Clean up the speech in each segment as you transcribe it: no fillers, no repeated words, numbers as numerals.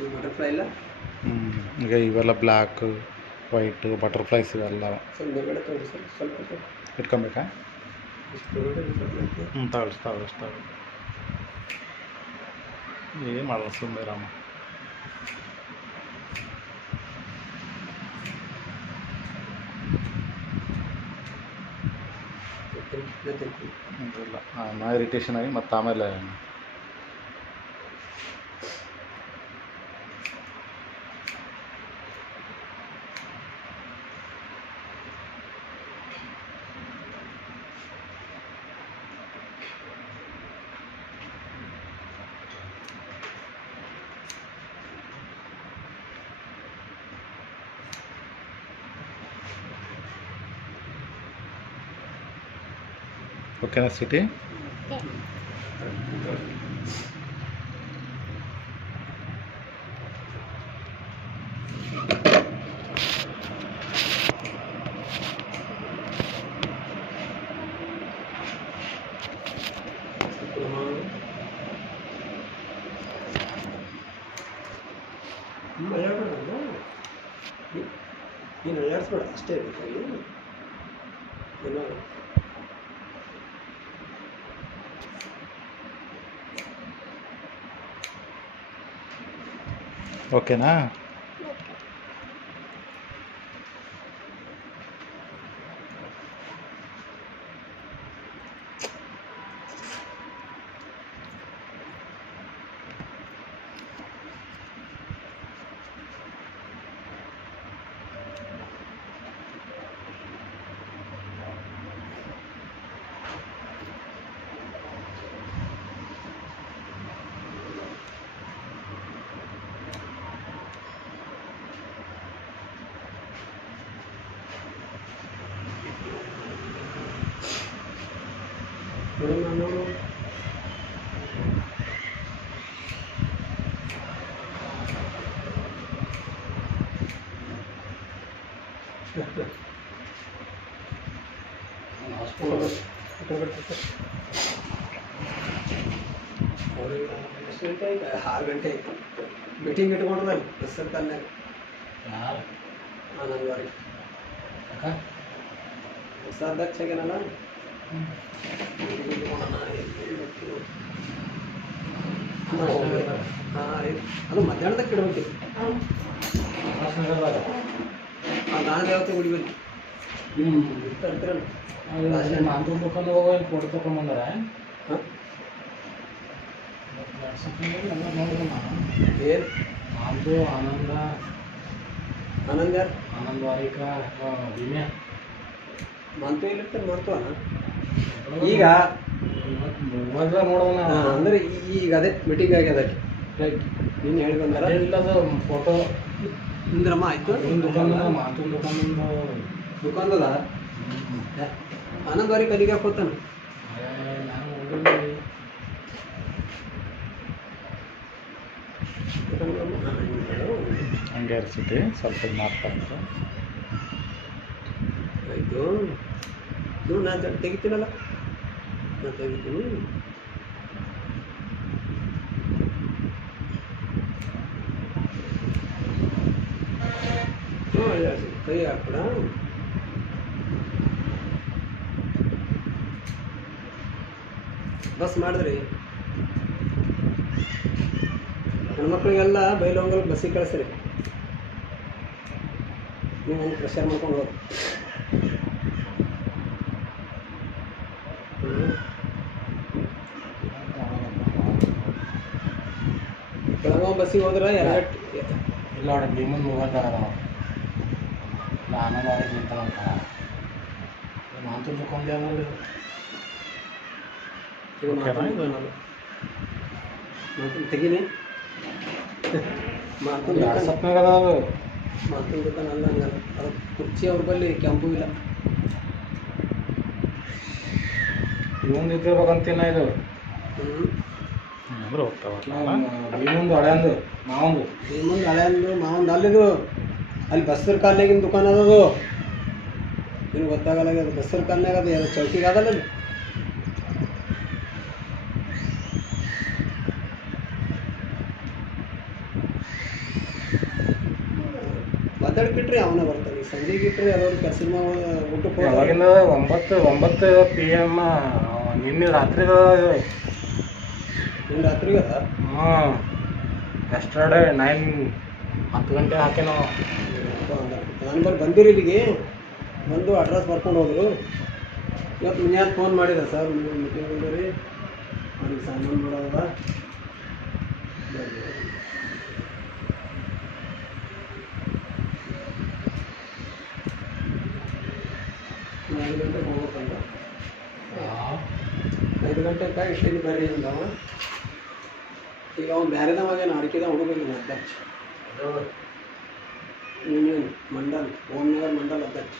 ಈ ಬಟರ್ಫ್ಲೈ ಇಲ್ಲ. ಈಗ ಇವೆಲ್ಲ ಬ್ಲ್ಯಾಕ್ ವೈಟ್ ಬಟರ್ಫ್ಲೈಸ್ ಇವೆಲ್ಲ ಸ್ವಲ್ಪ ಮೇಲ್ಗಡೆ ತಗೊಳ್ಳಿ ಸರ್, ಸ್ವಲ್ಪ ಇಟ್ಕೊಬೇಕಾ? ಇಷ್ಟು ಸ್ವಲ್ಪ ತಗೊಳ್ಳಿ ಏನು ಮಾಡಲ್ಲ ಸುಮ್ಮನೆ ರಾಮ. ಇಲ್ಲ ನಾ ಇರಿಟೇಷನ್ ಆಗಿ ಮತ್ತು ಆಮೇಲೆ ಓಕೆನಾ ಸಿಟಿ? ನೀನು ಅಲ್ಲಾಡಿಸ್ಬೇಡ ಅಷ್ಟೇ ಬೇಕಾಗಿ ಏನೋ ಓಕೆನಾ? ನೋಡು ಎಷ್ಟು ಗಂಟೆ ಆಯ್ತು? 6 ಗಂಟೆ ಆಯ್ತು. ಮೀಟಿಂಗ್ ಇಟ್ಕೊಂಡ್ರಲ್ಲ ಬಸ್ಸಲ್ಲಿ ಕಲ್ಯಾಗ ಯಾರು ಆನಂದವಾರಿ ಹೊಸ ಅಧ್ಯಕ್ಷ ಆಗ್ಯಾನಲ್ಲ. ಅದು ಮಧ್ಯಾಹ್ನದಾಗ ಇಡ್ಬೇಕಿತ್ತು. ನಾನು ಯಾವತ್ತೂ ಹುಡುಗಿ ಇರ್ತಾರಲ್ಲ ಮಾಂತು ಮುಖಂದು ಹೋಗೋ ಫೋಟೋ ತೊಗೊಂಬಂದಾರ. ಏನು ಮಾಂತು ಆನಂದ ಆನಂದ್ ಯಾರು? ಆನಂದ್ ವಾರಿಕ ವಿಮೆ ಮಂತು ಎಲ್ಲಿರ್ತಾರೆ? ಮಂತು ಈಗ ಮೊದಲ ನೋಡೋಣ ಅಂದರೆ ಈಗ ಅದೇ ಮೀಟಿಂಗ್ ಆಗ್ಯದ ರೈಟ್. ನೀನು ಹೇಳಿ ಬಂದಾರ ಇಲ್ಲದ ಫೋಟೋ ಇಂದ್ರಮ್ಮ ಆಯ್ತು. ದುಕಾನ ಮಾತು ದುಕಾನಿಂದ ದುಕಾನ್ದದ ಆನಂದ್ ವಾರಿ ಕಲಿಗೆ ಹಾಕೋತಾನ. ನಾನು ಹೋಗಿಲ್ಲ. ಹಂಗೆ ಸಿಟಿ ಸ್ವಲ್ಪ ಇದು ಮಾಡ್ತಾರಂತ. ಆಯಿತು ನೀವು ನಾನು ತೆಗಿತೀನಲ್ಲ, ನಾನು ತೆಗಿತೀನಿ. ಕೈ ಹಾಕ್ಬಿಡ. ಬಸ್ ಮಾಡಿದ್ರಿ ಹೆಣ್ಮಕ್ಳಿಗೆಲ್ಲ ಬೈಲೊಂಗಲ್ ಬಸ್ಸಿಗೆ ಕಳಿಸ್ರಿ. ನೀವು ಹಂಗೆ ಪ್ರೆಷರ್ ಮಾಡ್ಕೊಂಡು ಹೋಗಿ ಬೆಳಗಾವಿ ಬಸ್ಸಿಗೆ ಹೋದ್ರೆ ಎರಡು ಇಲ್ಲ ನೋಡಿ ಭೀಮನ್ ಮೂವತ್ತಾಗದ ನಾನು ವಾರಿಗೆ ನಿಂತಾನಂತ ಮಾತು ದುಕಾನ್ದೆ ನೋಡಿ. ತೆಗೀನಿ ಮಾತುನ್ ದುಕಾನ್ ಸಪ್ನಾಗ ಅದಾವ. ಮಾತುನ್ ದುಕಾನ್ ಅಲ್ಲ ಹಂಗಲ್ಲ, ಅದು ಕುರ್ಚಿ ಅವ್ರ ಬಲ್ಲಿ ಕೆಂಪು ಇಲ್ಲ. ಇವೊಂದು ಇದ್ದಿರ್ಬೇಕಂತೀನ ಇದು ಅಂದ್ರೆ ಹೋಗ್ತಾವಲ್ಲ ಭೀಮಂದು ಹಳೆಯಂದು ಮಾವಂದು ಭೀಮಂದು ಹಳೆಯಂದು ಮಾವಂದು ಅಲ್ಲಿದು ಅಲ್ಲಿ ಬಸ್ಸರ್ ಕಾಲ್ನಾಗಿನ ದುಕಾನ್ ಅದದು. ನಿನಗೆ ಗೊತ್ತಾಗಲ್ಲ ಅದು ಬಸ್ಸರ್ ಕಾಲ್ನಾಗ ಅದು ಯಾರು ಚೌಕಿಗೆ ಅದಲ್ಲ ಅಲ್ಲಿ. ಮಾತಾಡ್ಬಿಟ್ರಿ ಅವನ ಬರ್ತಾನೆ, ಸಂಜೆಗೆ ಇಟ್ರಿ ಅದವ್ರು ಕೆಲಸದ ಊಟಕ್ಕೆ ಹೋಗಿ ಯಾವಾಗಿಂದ 9 PM ನಿನ್ನೆ ರಾತ್ರಿದ ನಿನ್ನ ರಾತ್ರಿಗೆ ಅದ. ಹ್ಞೂ ಎಸ್ಟರ್ಡೇ 10 ಗಂಟೆ ಹಾಕಿ ನಾವು ನಾನು ಬಂದಿರಿ ಇಲ್ಲಿಗೆ, ಬಂದು ಅಡ್ರೆಸ್ ಬರ್ಕೊಂಡು ಹೋದ್ರು. ಇವತ್ತು ಮುಂಜಾನೆ ಫೋನ್ ಮಾಡಿದೆ ಸರ್, ಮೀಟಿಂಗ್ ಬಂದಿರಿ ಅವ್ರಿಗೆ ಸಾಮಾನು ಬಿಡೋದ. 5 ಗಂಟೆಗೆ ಹೋಗ್ಬೇಕಂದ. 5 ಗಂಟೆಗೆ ಇಷ್ಟೇನು ಬರ್ರಿ ಅಂದವ. ಈಗ ಅವ್ನು ಬೇರೆದವಾಗೇನು ಅಡಿಕೆದ ಹುಡುಗಿಲ್ಲ ಅಧ್ಯಕ್ಷ ಯೂನಿಯನ್ ಮಂಡಲ್ ಓಮ್ನಗರ್ ಮಂಡಲ್ ಅಧ್ಯಕ್ಷ.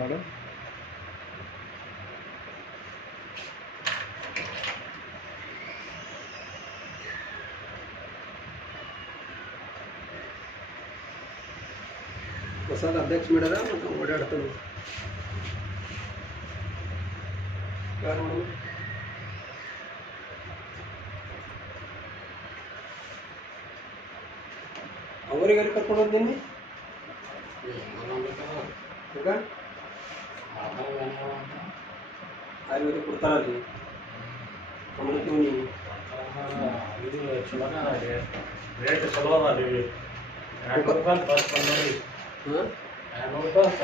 ನೋಡು. ಹೊಸದ ಅಧ್ಯಕ್ಷ ಮಾಡ್ಯಾರ ಮತ್ತು ಓಡಾಡ್ತಾನೆ. ಯಾರು ಮಾಡೋದು? ಅವರಿಗೆ ಎಲ್ಲಿ ಕರ್ಕೊಂಡು ಹೋಗ್ತೀನಿ ಈಗ ಆಯುರ್ವೇದಿಕ್ ಕೊಡ್ತಾರಲ್ಲಿ ಕಮಲಕ್ಕೆ ನೀವು ಇದು ಚಲೋ ರೇಟ್ ಚಲೋ ಅದ ಅಲ್ಲಿ 200 ರೂಪಾಯಿ ಬಸ್ ಬಂದೋರಿ. ಹಾಂ 200 ರೂಪಾಯಿ ಅಂತ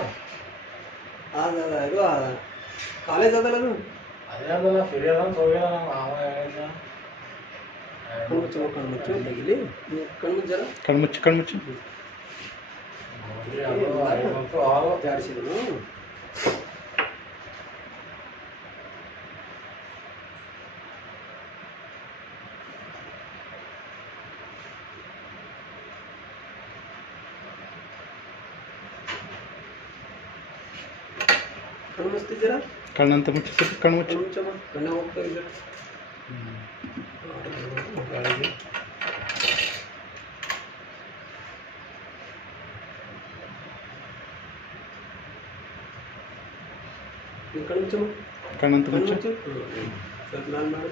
ಅದ ಇದು ಕಾಲೇಜ್ ಅದಲ್ಲ ಅದು ಅದೇ ಅದಲ್ಲ ಫ್ರೀ ಅದ ಅಂತ ಹೋಗ್ಯಾನ ಅವ ಹೇಳಿದ. ಕಣ್ಮುಚ್ಚು ಕಣ್ಮುಚ್ಚು ಇಲ್ಲಿ ಕಣ್ಮುಚ್ಚು ಜರ ಕಣ್ಮುಚ್ಚು ಜಾಡಿಸಿದನು. ಕಣ್ಮುಚ್ತಿ ಜರ ಕಣ್ಣಂತ ಮುಚ್ಚಿ ಸ್ವಲ್ಪ ಕಣ್ಮುಚ್ಚು. ಕಣ್ಮುಚ್ಚಮ್ಮ ಕಣ್ಣ ಹೋಗ್ತಾ ಇಲ್ಲ. ಕಣ್ಮುಚ್ಚಮ್ಮ ಕಣ್ಣಂತ ಮುಚ್ಚು. ಕಣ್ಮುಚ್ಚು ಸ್ವಲ್ಪ ನಾನು ಮಾಡು.